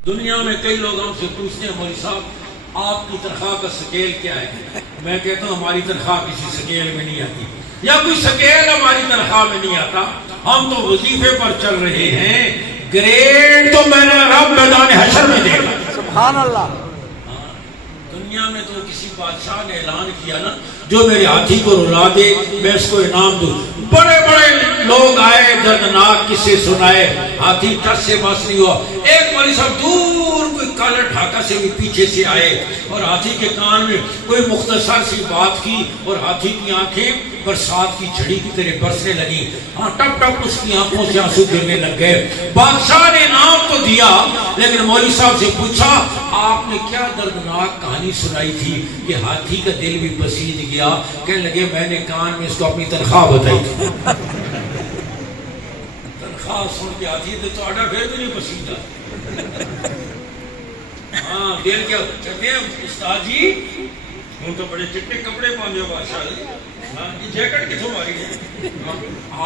دنیا میں کئی لوگ ہم سے پوچھتے ہیں مولوی صاحب آپ کی تنخواہ کا سکیل کیا ہے؟ میں کہتا ہوں ہماری تنخواہ کسی سکیل میں نہیں آتی، یا کوئی سکیل ہماری تنخواہ میں نہیں آتا. ہم تو وظیفے پر چل رہے ہیں، گریڈ تو میں نے رب میدان حشر میں دے گا. سبحان اللہ. دنیا میں تو کسی بادشاہ نے اعلان کیا نا جو میرے ہاتھی کو رلا دے میں اس کو انعام دوں. بڑے بڑے لوگ آئے، دردناک قصے سنائے، ہاتھی ٹس سے بس نہیں ہوا. ایک مولوی صاحب دور کوئی کالر ڈھاکہ سے بھی پیچھے سے آئے اور ہاتھی کے کان میں کوئی مختصر سی بات کی اور ہاتھی کی آنکھیں برسات کی جھڑی کی طرح برسنے لگی. ہاں ٹپ ٹپ اس کی آنکھوں سے آنسو گرنے لگ گئے. بادشاہ نے انعام تو دیا لیکن مولوی صاحب سے پوچھا آپ نے کیا دردناک کہانی سنائی تھی کہ ہاتھی کا دل بھی بسیج گیا؟ کہنے لگے میں نے کان میں اس کو اپنی تنخواہ بتائی تھی. تنخواہ سن کے ہاتھی دے تو آڈا پھر بھی نہیں بسیجا. ہاں دل کیا کہتے ہیں استاد جی ان کو بڑے چٹے کپڑے پہنے ہو بادشاہ جی، یہ جیکٹ کتوں ماری ہے؟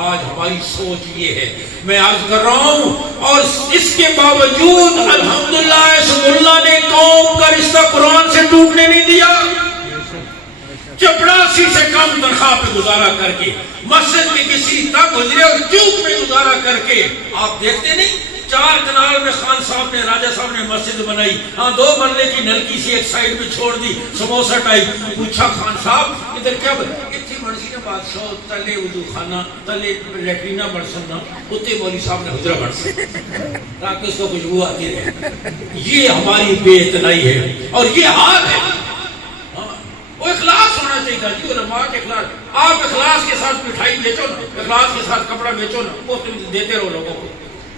آج ہماری سوچ یہ ہے، میں عرض کر رہا ہوں. اور اس کے باوجود الحمدللہ اس اللہ نے قوم کا رشتہ قرآن سے ٹوٹنے نہیں دیا. چپڑاسی سے کم تنخواہ پہ گزارا کر کے مسجد میں کسی تک گزرے اور چوک میں گزارا کر کے آپ دیکھتے نہیں 4 کنال میں خان صاحب نے راجہ صاحب نے مسجد بنائی. ہاں 2 مرلے کی نلکی سی ایک سائیڈ پہ چھوڑ دی، سموسہ ٹائپ. پوچھا خان صاحب ادھر کیا اتنی مرضی نے بادشاہ تلے وضو خانہ تلے لیٹرینہ بڑھ سننا اتنے مولوی صاحب نے حجرہ بڑھ سکتا تاکہ اس کو خوشبو آتی رہے. یہ ہماری بے اتنائی ہے اور یہ حال ہے. وہ اخلاص ہونا چاہیے جی، علماء کے اخلاص. آپ اخلاص کے ساتھ مٹھائی بیچو نا، اخلاص کے ساتھ کپڑا بیچو نا، وہ تم دیتے رہو لوگوں کو.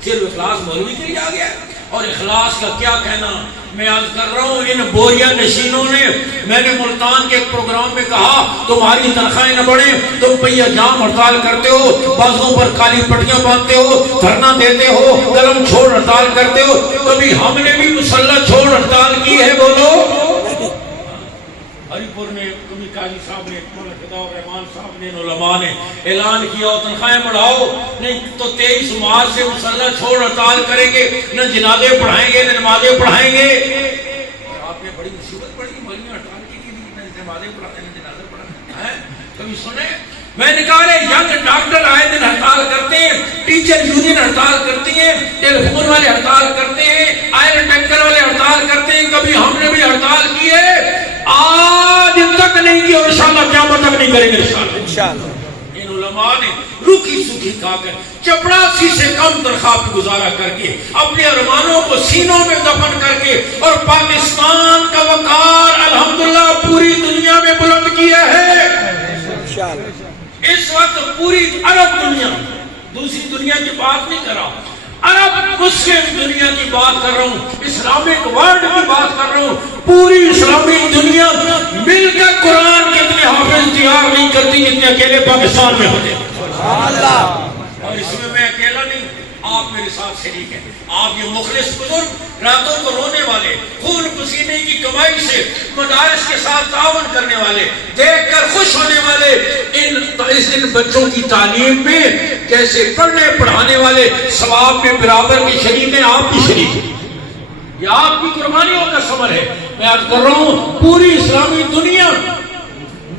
صرف اخلاص مولوی کے لیے آ گیا. اور اخلاص کا کیا کہنا. میں عرض کر رہا ہوں ان بوریا نشینوں نے، میں نے ملتان کے ایک پروگرام میں کہا تمہاری تنخواہیں نہ بڑھیں، تم پہیہ جام ہڑتال کرتے ہو، بازوں پر کالی پٹیاں باندھتے ہو، دھرنا دیتے ہو، قلم چھوڑ ہڑتال کرتے ہو. کبھی ہم نے بھی مسلح چھوڑ ہڑتال کی ہے؟ بولو. ہری پور میں کمی قاضی صاحب نے، رحمان صاحب نے، علماء نے اعلان کیا تنخواہیں بڑھاؤ، نہیں تو 23 مارچ سے مسلح چھوڑ ہڑتال کریں گے، نہ جنازے پڑھائیں گے نہ نمازیں پڑھائیں گے. آپ نے بڑی مصیبت پڑی مولوی ہڑتال کی نہ نمازیں پڑھاتے نہ جنازے پڑھاتے. کبھی سنے؟ میں نے کہا ینگ ڈاکٹر آئے دن ہڑتال کرتے ہیں، ٹیچر یونین ہڑتال کرتی ہیں، ٹیلی فون والے ہڑتال کرتے ہیں، آئرن ٹینکر والے ہڑتال کرتے ہیں. کبھی ہم نے بھی ہڑتال کی ہے؟ آج تک نہیں کی اور انشاءاللہ قیامت تک نہیں کریں گے انشاءاللہ. ان علماء نے روکھی سوکھی کھا کر چپڑاسی سے کم تنخواہ پہ گزارا کر کے اپنے ارمانوں کو سینوں میں دفن کر کے اور پاکستان کا وقار الحمدللہ پوری دنیا میں بلند کیا ہے. اس وقت پوری عرب دنیا، دوسری دنیا کی بات نہیں کر رہا، عرب مسلم دنیا کی بات کر رہا ہوں، اسلامک ورلڈ کی بات کر رہا ہوں. پوری اسلامی دنیا مل کر قرآن کے اتنے حافظ تیار نہیں کرتی جتنے اکیلے پاکستان میں ہوتے. اور اس میں اکیلا نہیں، آپ میرے ساتھ شریک ہیں. آپ یہ مخلص بزرگ راتوں کو رونے والے، خون پسینے کی کمائی سے مدارس کے ساتھ تعاون کرنے والے، دیکھ کر خوش ہونے والے، ان بچوں کی تعلیم میں جیسے پڑھنے پڑھانے والے ثواب میں برابر کے شریک ہیں. آپ بھی شریک ہیں، یہ آپ کی قربانیوں کا ثمر ہے. میں عرض کر رہا ہوں پوری اسلامی دنیا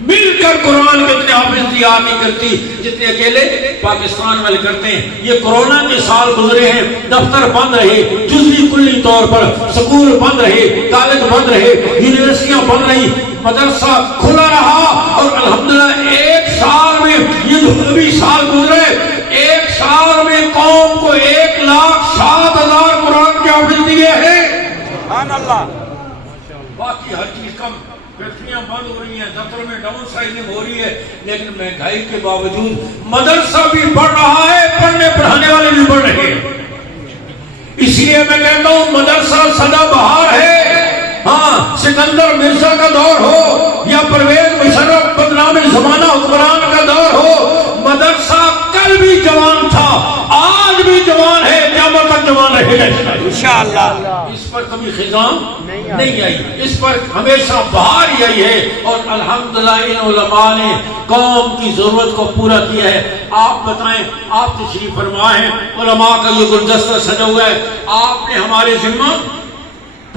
مل کر قرآن کے اتنے حافظ تیار نہیں کرتی جتنے اکیلے پاکستان والے کرتے ہیں. یہ کورونا کے سال گزرے ہیں، دفتر بند رہے جزوی کلی طور پر، سکول بند رہے، کالج بند رہے، یونیورسٹیاں بند رہی، مدرسہ کھلا رہا. اور الحمدللہ ایک سال میں یہ ابھی سال گزرے، ایک سال میں قوم کو 1,07,000 قرآن کے حافظ دیے ہیں. سبحان اللہ. باقی ہر چیز کم، فیکٹریاں بند ہو رہی ہیں، دفتروں میں ڈاؤن سائزنگ ہو رہی ہے، لیکن مہنگائی کے باوجود مدرسہ بھی بڑھ رہا ہے، پڑھنے پڑھانے والے بھی بڑھ رہے ہیں. اس لیے میں کہتا ہوں مدرسہ سدا بہار ہے. ہاں سکندر مرزا کا دور ہو یا پرویز مشرف بدنام زمانہ حکمران کا دور ہو، مدرسہ کل بھی جوان تھا، آج بھی جوان ہے، قیامت تک جوان رہے گا انشاءاللہ. اس پر کبھی خزاں نہیں آئی، اس پر ہمیشہ بہار ہی آئی ہے. اور الحمدللہ ان علماء نے قوم کی ضرورت کو پورا کیا ہے. آپ بتائیں، آپ تشریف فرما ہیں، علماء کا یہ گلدستہ سجا ہوا ہے، آپ نے ہمارے ذمہ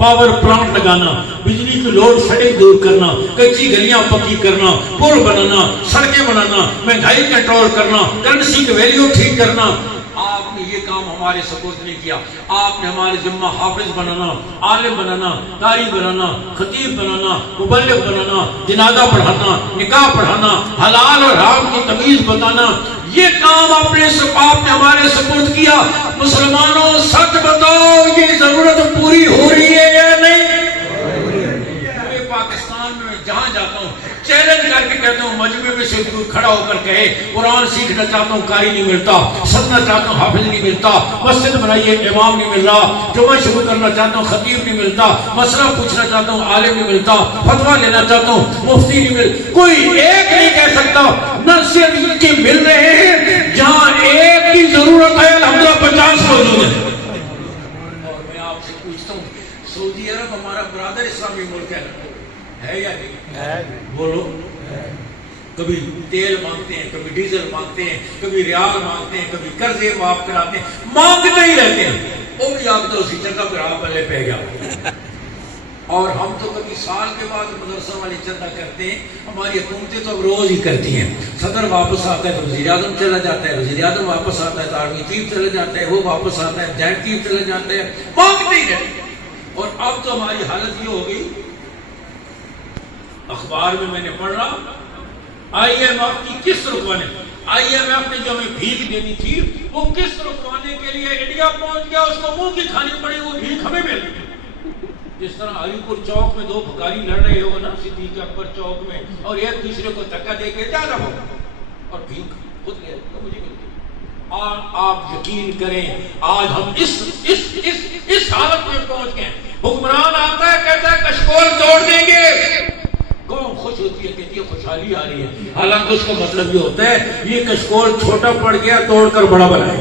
پاور پلانٹ لگانا، بجلی کی لوڈ شیڈنگ دور کرنا، کچی گلیاں پکی کرنا، پل بنانا، سڑکیں بنانا، مہنگائی کنٹرول کرنا، کرنسی کی ویلیو ٹھیک کرنا. آپ نے یہ کام ہمارے سپورٹ نہیں کیا. آپ نے ہمارے ذمہ حافظ بنانا، عالم بنانا، قاری بنانا، خطیب بنانا، مبلغ بنانا، جنازہ پڑھانا، نکاح پڑھانا، حلال اور حرام کی تمیز بتانا، یہ کام آپ نے ہمارے سپورٹ کیا. مسلمانوں سچ بتاؤ یہ ضرورت پوری ہو رہی ہے یا نہیں؟ پورے پاکستان میں جہاں جاتا ہوں چیلنج کر کے کہتا ہوں، مجمع میں سے کوئی کھڑا ہو کر کہے قرآن سیکھنا چاہتا ہوں قاری نہیں ملتا، سننا چاہتا ہوں حافظ نہیں ملتا، مسجد بنائیے امام نہیں مل رہا، جمعہ شروع کرنا چاہتا ہوں خطیب نہیں ملتا، مسئلہ پوچھنا چاہتا ہوں عالم نہیں ملتا، فتویٰ لینا چاہتا ہوں مفتی نہیں مل، کوئی ایک نہیں کہہ سکتا. نہ صرف کے مل رہے ہیں، جہاں ایک کی ضرورت ہے الحمدللہ 50 موجود ہیں. اور میں آپ سے پوچھتا ہوں، سعودی عرب ہمارا برادر اسلامی ملک ہے یا نہیں؟ بولو. کبھی تیل مانگتے ہیں، کبھی ڈیزل مانگتے ہیں، کبھی ریال مانگتے ہیں، کبھی قرضے معاف کراتے ہیں، مانگتے ہی رہتے ہیں. وہ بھی آپ تو اسی چندہ پہ آپ پلے پہ گیا. اور ہم تو کبھی سال کے بعد مدرسہ والی چندہ کرتے ہیں. ہماری حکومتیں تو اب روز ہی کرتی ہیں. صدر واپس آتا ہے تو وزیر اعظم چلا جاتا ہے، وزیر اعظم واپس آتا ہے تو آرمی چیف چلا جاتا ہے، وہ واپس آتا ہے جوائنٹ چیف چلا جاتا ہے، مانگتے ہی رہتے ہیں. اور اب تو ہماری حالت یہ ہو گئی، اخبار میں نے پڑھ رہا آئی ایم ایف کی قسط رکوانے، آئی ایم ایف نے جو ہمیں بھیک دینی تھی وہ قسط رکوانے کے لیے انڈیا پہنچ گیا، اس کو منہ کی کھانی پڑی، وہ بھیک ہمیں مل گئی. جس طرح علی پور چوک میں دو بھکاری لڑ رہے ہو نا صدیق اکبر چوک میں، اور ایک دوسرے کو دھکا دے کے زیادہ ہو اور بھیک خود لے تو مجھے مل گئی. اور آپ یقین کریں آج ہم اس حالت میں پہنچ گئے. حکمران آتا ہے کہتا ہے کشکول توڑ دیں گے، قوم خوش ہوتی ہے کہتی ہے خوشحالی آ رہی ہے، حالانکہ اس کا مطلب یہ ہوتا ہے یہ کشکول چھوٹا پڑ گیا توڑ کر بڑا بنائے.